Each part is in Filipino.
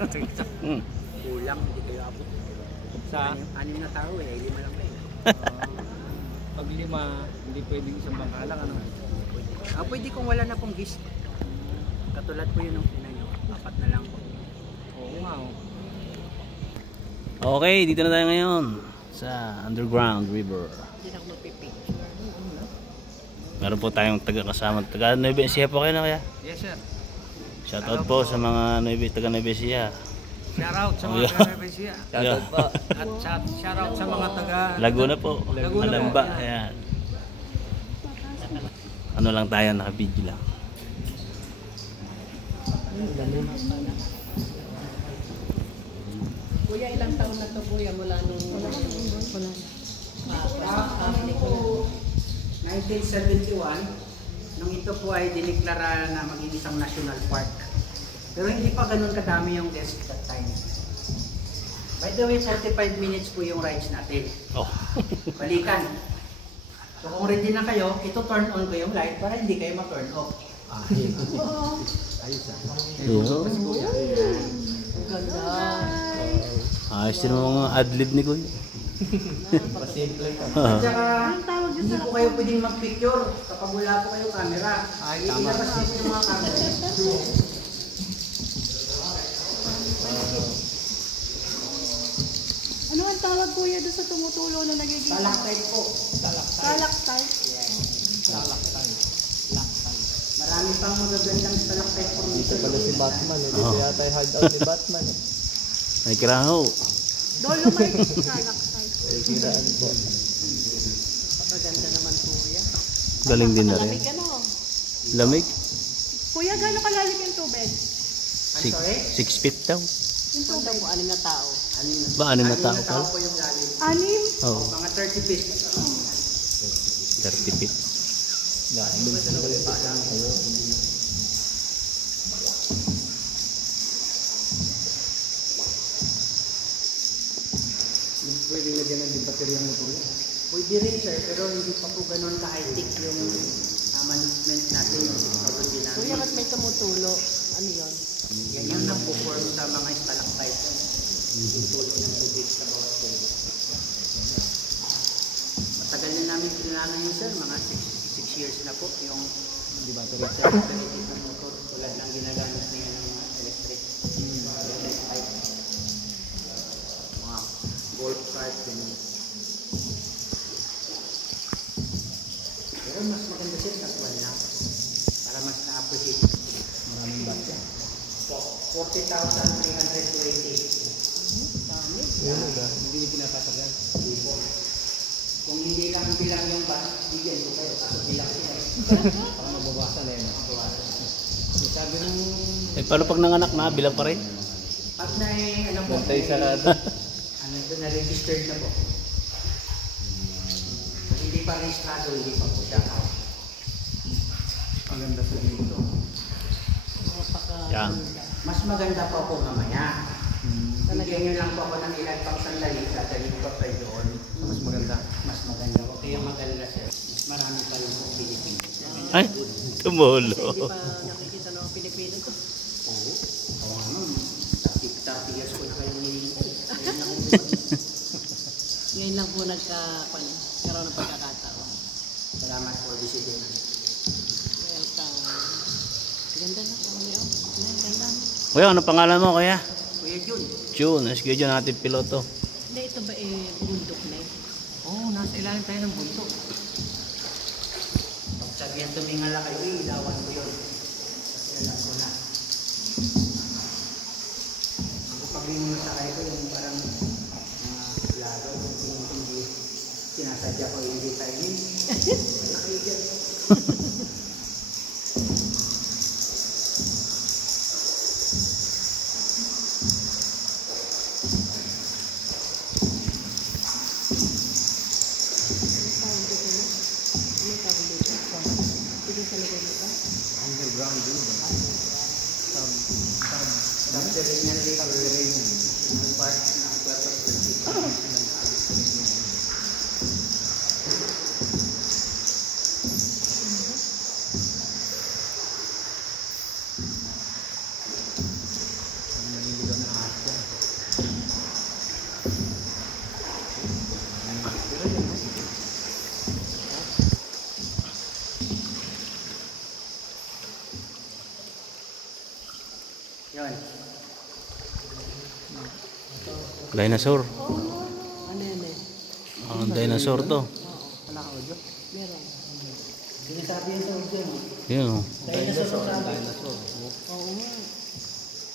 Kulang, hindi kayo abot. Sa? Anim na tao eh, 5 lang kayo. Pag 5, hindi pwedeng isang bangka lang, ano? Pwede kung wala na pong gis. Katulad po yun, ina nyo, 4 na lang po. Oo nga, oh. Okay, dito na tayo ngayon sa Underground River. Hindi na ako magpipicture. Meron po tayong taga-kasama. Taga Nueva Ecija po kayo na kaya? Yes, sir. Shoutout po sa mga taga Nueva Ecija. Shoutout sa mga taga Nueva Ecija. Shoutout po. At shoutout sa mga taga Laguna po. Laguna Malamba. po. Ayan. Ano lang tayo, naka-video lang. Kuya, ilang taon na to kuya mula nung... Wala. 1971, nung ito po ay diniklara na maging isang national park. Pero hindi pa ganun kadami yung guests that time. By the way, 45 minutes po yung rides natin. Oh. Balikan. So kung ready na kayo, ito turn on ko yung light para hindi kayo ma-turn off. Ayos ah. Ganda. Ayos din mga adlib ni Kuya. Pasimple ka. At saka, hindi po kayo pwedeng mag-picture kapag wala po kayo camera. Ay, tama. Ilabas niyo po yung mga camera. Ano ang tawag kuya doon sa tumutulo na nagiging? Stalactite po. Stalactite. Stalactite. Marami pang magagandang stalactite formation. Pala si Batman, hindi ko yata yung hard out ni Batman. May kiraho. Dolomite stalactite. Kiraan po. Napakaganda naman po yan. Galing din na rin. Malamig ano? Lamig. Kuya, gano'ng kalalim yung tubig? I'm sorry? 6 feet daw. Yung tubig mo, 6 na tao. Ba, 6 na tao Anim na pala? po yung lalim. 6? Oo. Mga 30 feet. 30 feet. Pwede lagyan ng baterya ang motor yan. Pwede rin sir, pero hindi pa po ganun ka-high-tech yung management natin. Technology natin. Kuya, ba't may tumutulo? Ano yun? Yan yung nagpo-form sa mga stalactite. Tulo ng tubig sa bawat tulo. Matagal na namin pinalanan yun sir, mga 6 years na po yung operating ng motor tulad ng ginagamit na yan ng mga electric. Electric type. Mga golf cart, ganyan. Pero mas maganda sir, kasual na. Para mas na-appreciate. Maraming bat yan. 40,320. Dami. Yun na, hindi yung pinatatagal. Kung hindi lang bilang yung bus, bigyan ko kayo. Kaso bilang sila eh. Parang mabawasan na yun. Mabawasan. Sabi nung... Eh, paano pag nanganak na? Bilang pa rin? Pag na ano po, Bantay sarado. ano ito na registered na po. Pag hindi pa registrado, hindi pa po siya out. Ang ganda sa dito. Yan. Mas maganda po ako mamaya. Bigyan nyo lang po ako ng ilan pang sandali, dadalhin ko pa doon. Mas maganda. Mas maganda po. Kaya maganda sir. Mas marami pa rin po Pilipinas. Ay, tumulo. Hindi pa nakikita ng Pilipino to. Oo. Oo nga ma'am. 30 years old pa yung nilingkay. Ngayon lang po nagkaroon ng pagkakataon. Salamat for visiting. Welcome. Ganda na. Ganda. Kuya, ano pangalan mo, Kuya? Kuya Jun. June. Sige, June, natin piloto. Hindi, ito ba bundok na eh? Oo, nasa ilalim tayo ng bundok. Pag sabihan tumingala kayo, ilawan ko yun. Kasi alam ko na. Pag yung nasakay ko, yung parang laro, yung hindi sinasadya ko, hindi timing. Nakikita. Underground din. Subterranean lake, yung part ng Puerto Princesa. Naliligaw na Dinosaur. Ano yan eh? Dinosaur to. Wala ka audio? Meron. Sinasabi yan sa audio mo. Yun oh. Dinosaur sa dinosaur. Oo nga.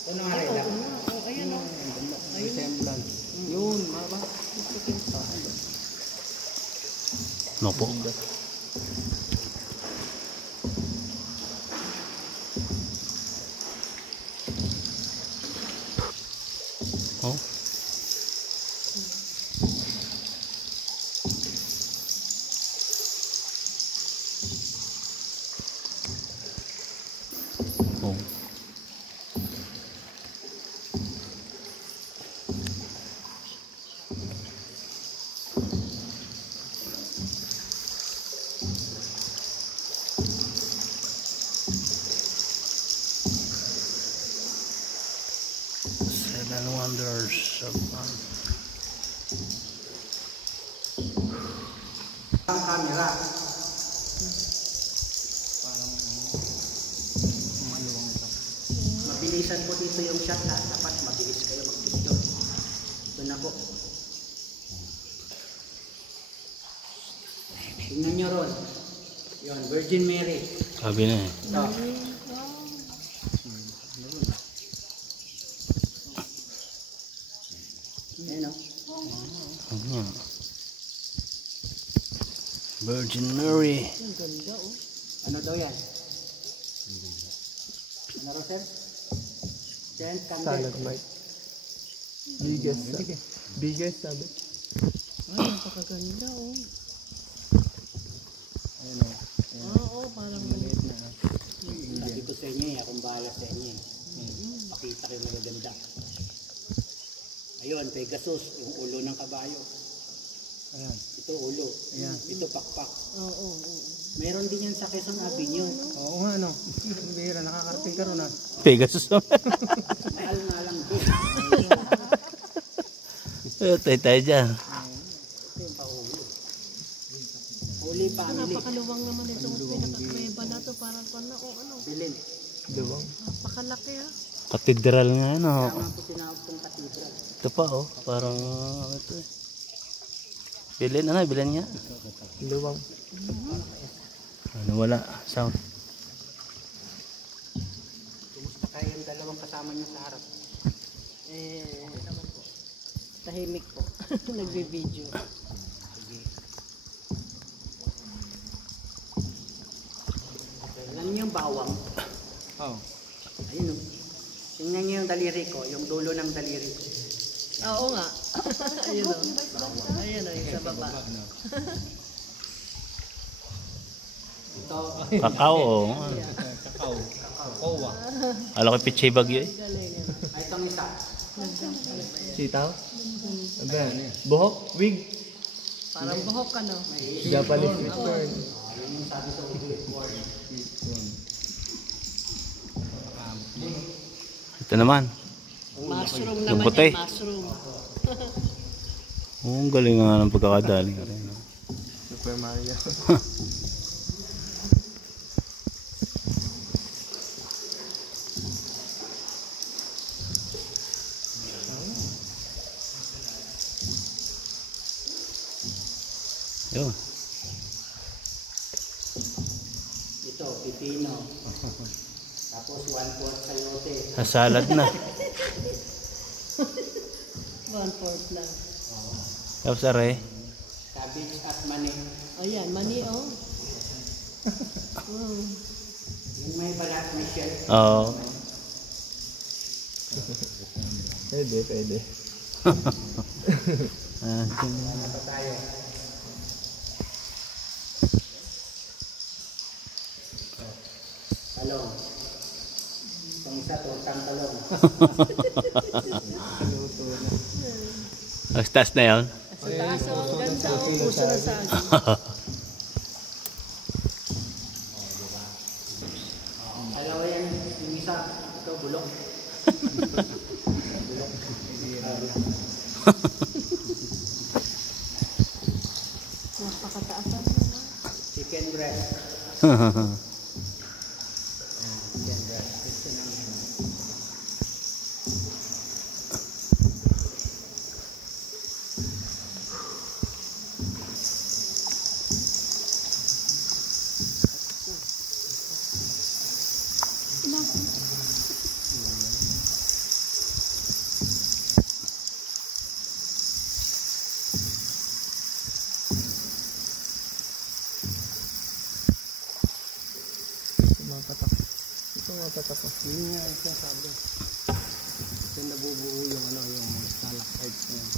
Ano nga rin lang? Oo, ayun o. Resemblance. Yun, maba. No po. Oh. Oh. Seven wonders of Ang camera. Mabilisan po dito yung shot na dapat mabilis kayo mag-picture. Ito na po. Tingnan nyo ron. Yun, Virgin Mary. sabi na eh. Ito. Ayan o. Ano? Virgin Mary. Ang ganda oh. Ano daw yan? Ano raw sir? Giant candle. Stalagmite. Biggest. Biggest sabi. Ay, napakaganda oh. Ayan o. Oo, parang Maliit na. Sabi ko sa inyo eh, akong bahala sa inyo eh. Pakita kayo magaganda. Ayun, Pegasus, yung ulo ng kabayo. Ayan. Ito ulo. Ayan. Ito pakpak. oo. Mayroon din yan sa Quezon Avenue. Oo nga no. Bihira, nakakarating ka ron ha. Pegasus naman. Mahal nga lang din. Tayo dyan. Ito yung paulo. Holy family. Napakaluwang naman itong pinakakreba na to. Parang na o ano. Bilin. Dawang. Napakalaki ah. Katedral nga ano. Kaya nga po tinawag pong katedral. Ito pa oh. Parang ano ito eh. Bilin ano? Bilin nga. Dawang. Ano wala. Sound. Kumusta kayo yung dalawang kasama niyo sa harap? Tahimik po. Nagbe-video. Sige. Tingnan niyo yung bawang. Oh. Ayun o. Tingnan niyo yung daliri ko, yung dulo ng daliri ko. Oo nga. Ayun o. Ayun o, yung sa baba. Ito, Kakao oh. Kakao. Kowa. Alam ko pichay bagyo eh. Galing yan. itong isa. Sitaw? Ano? Buhok? Wig? Parang buhok ka no. Japanese western. Yun yung sabi sa ulo. Ito naman. Mushroom Yung naman puti. yan. Mushroom. Oh, ang galing nga ng pagkakadaling. Super Mario. Yun. Ito, pipino. Tapos 1/4 sayote. Salad na. 1/4 lang. Tapos aray. Cabbage at mani. Ayan, mani oh. Yung may balat may shell. Oo. Pwede, pwede. Ah, Ano pa tayo? Talong. Itong isa, tortang talong. Ang taas na yun. Sa taas oh. Ganda oh. Puso na sa akin. Alawa yan, yung isa, ito, bulok. Bulok. Napakataasan. Chicken breast. Chicken breast. Ito na. matatapos. Yun nga yung sinasabi. Diyan nabubuo yung ano, yung mga stalactites na yun.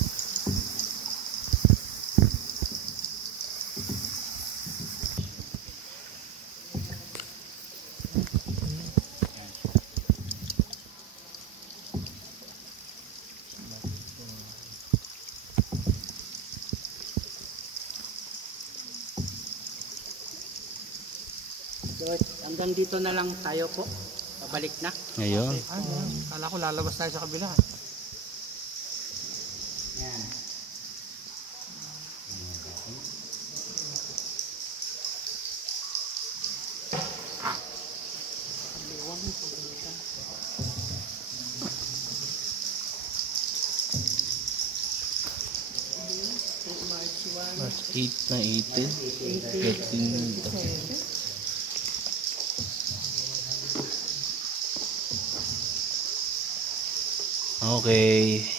So, hanggang dito na lang tayo po. Pabalik na. Ngayon. Kala ko lalabas tayo sa kabila. Yan. March 8 na 18. 13 dito. Okay.